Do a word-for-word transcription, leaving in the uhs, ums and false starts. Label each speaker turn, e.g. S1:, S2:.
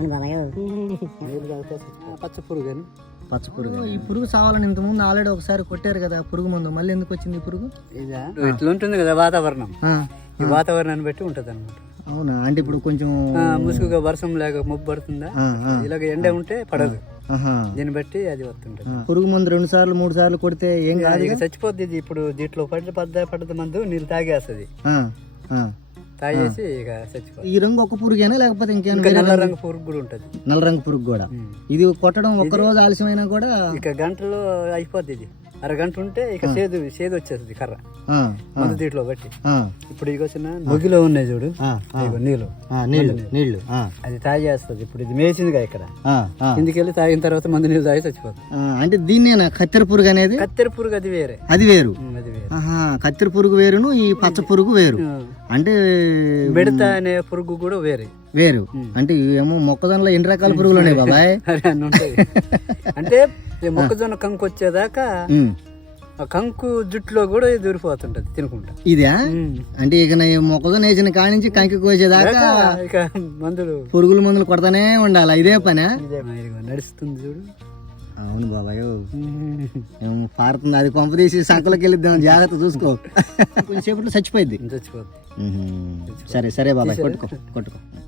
S1: పచ్చ పురుగు అని
S2: పచ్చ పురుగు. ఈ పురుగు సావాలని ఇంతకుముందు ఆల్రెడీ ఒకసారి కొట్టారు కదా పురుగు మందు, మళ్ళీ ఎందుకు వచ్చింది ఈ పురుగు?
S1: ఇదా ఇట్లా ఉంటుంది కదా వాతావరణం, ఈ వాతావరణాన్ని బట్టి ఉంటది అనమాట.
S2: అవునా? అంటే ఇప్పుడు కొంచెం
S1: ముసుగుగా వర్షం లేక మబ్బు పడుతుందా, ఇలాగ ఎండ ఉంటే పడదు, దీన్ని బట్టి అది వస్తుంటది.
S2: పురుగు మందు రెండు సార్లు మూడు సార్లు కొడితే ఏం కాదు,
S1: చచ్చిపోద్ది. ఇది ఇప్పుడు దీంట్లో పడ్డ పడ్డ పడ్డ మందు నీళ్ళు తాగేస్తుంది, తాగేసి ఇక చచ్చిపోతుంది.
S2: ఈ రంగు ఒక పురుగేనా లేకపోతే ఇంకేమైనా
S1: నల్ల రంగు పురుగు కూడా ఉంటది?
S2: నల్ల రంగు పురుగు కూడా. ఇది కొట్టడం ఒక రోజు ఆలస్యమైనా కూడా
S1: ఇక గంటలో అయిపోద్ది. ఇది అరగంట ఉంటే ఇక సేదు సేదు వచ్చేస్తుంది కర్ర మందు దీంట్లో బట్టి. ఇప్పుడు ఇక వచ్చిన మొగిలో ఉన్నాయి చూడు నీళ్ళు
S2: నీళ్లు నీళ్లు
S1: అది తాగేస్తుంది. ఇప్పుడు ఇది మేసిందిగా ఇక్కడ, ఇందుకెళ్ళి తాగిన తర్వాత మందు నీళ్ళు తాగి చచ్చిపోతుంది.
S2: అంటే దీన్నేనా కత్తెర పురుగు అనేది?
S1: కత్తెర పురుగు అది వేరే,
S2: అది వేరు.
S1: అది వేరే.
S2: కత్తెర పురుగు వేరును ఈ పచ్చ పురుగు వేరు. అంటే
S1: మిడత అనే పురుగు కూడా వేరే
S2: వేరు. అంటే ఏమో మొక్కజొన్నలో ఎన్ని రకాల పురుగులు ఉన్నాయి బాబాయ్?
S1: అంటే మొక్కజొన్న కంకు వచ్చేదాకా ఆ కంకు జుట్టులో కూడా దూరిపోతుంటది తినుకుంటా.
S2: ఇదే అంటే ఇక మొక్కజొన్న వేసిన కాడి నుంచి కంకి కోసేదాకా
S1: ఇక మందులు
S2: పురుగుల మందులు కొడతానే ఉండాలి. ఇదే పనే
S1: నడుస్తుంది చూడు.
S2: అవును బాబాయ్, పారుతుంది. అది పంప తీసి సంకలోకి వెళ్ళిద్దాం, జాగ్రత్త చూసుకో. కొంచెంసేపట్లో చచ్చిపోయింది.
S1: చచ్చిపోద్ది.
S2: సరే సరే బాబాయ్, కొట్టుకో కొట్టుకో.